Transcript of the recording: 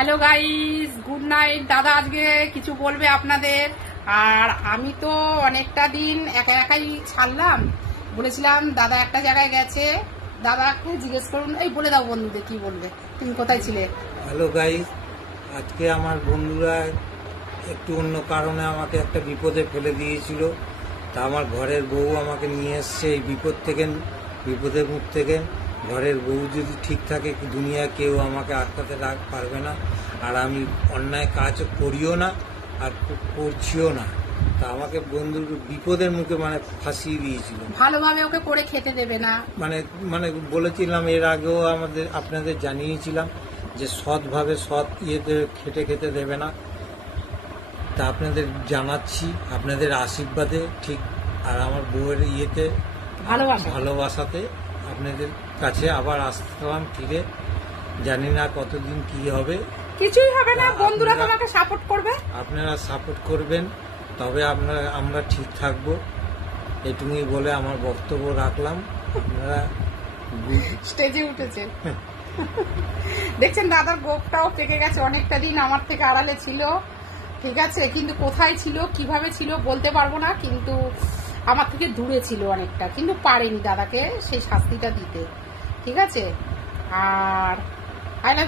Hello guys, good night. দাদা আজকে কিছু বলবে আপনাদের। আর আমি তো অনেকটা দিন একা একাই ছাড়লাম। বলেছিলাম দাদা একটা জায়গায় গেছে, দাদাকে জিজ্ঞেস করুন। এই বলে দাও বন্ধুদের কি বলবে, তুমি কোথায় ছিলে। হ্যালো গাইস, আজকে আমার বন্ধুরা একটু অন্য কারণে আমাকে একটা বিপদে ফেলে দিয়েছিল। তা আমার ঘরের বউ আমাকে নিয়ে এসছে এই বিপদের মুখ থেকে। ঘরের বউ যদি ঠিক থাকে, দুনিয়া কেউ আমাকে আটকাতে পারবে না। আর আমি অন্যায় কাজ করিও না আর করছিও না। তা আমাকে বন্ধুর বিপদের মুখে ফাঁসিয়ে দিয়েছিল। ভালোভাবে ওকে করে খেতে দেবে না, বলেছিলাম, এর আগেও আপনাদের জানিয়েছিলাম যে সৎভাবে সৎ ইয়েতে খেতে দেবে না। তা আপনাদের জানাচ্ছি, আপনাদের আশীর্বাদে ঠিক আর আমার বউয়ের ইয়েতে ভালোবাসাতে আপনাদের কাছে আবার আসলাম ফিরে। জানি না কতদিন কি হবে, কিছুই হবে না। বন্ধুরা তোমাকে সাপোর্ট করবে, আপনারা সাপোর্ট করবেন, তবে আমরা ঠিক থাকবো। এটুকুই বলে আমার বক্তব্য রাখলাম। আপনারা স্টেজে উঠেছে। দেখছেন দাদার গোপটাও পেকে গেছে, অনেকটা দিন আমার থেকে আড়ালে ছিল, ঠিক আছে। কিন্তু কোথায় ছিল, কিভাবে ছিল বলতে পারবো না, কিন্তু আমার থেকে দূরে ছিল অনেকটা, কিন্তু পারেনি দাদাকে সেই শাস্তিটা দিতে, ঠিক আছে। আর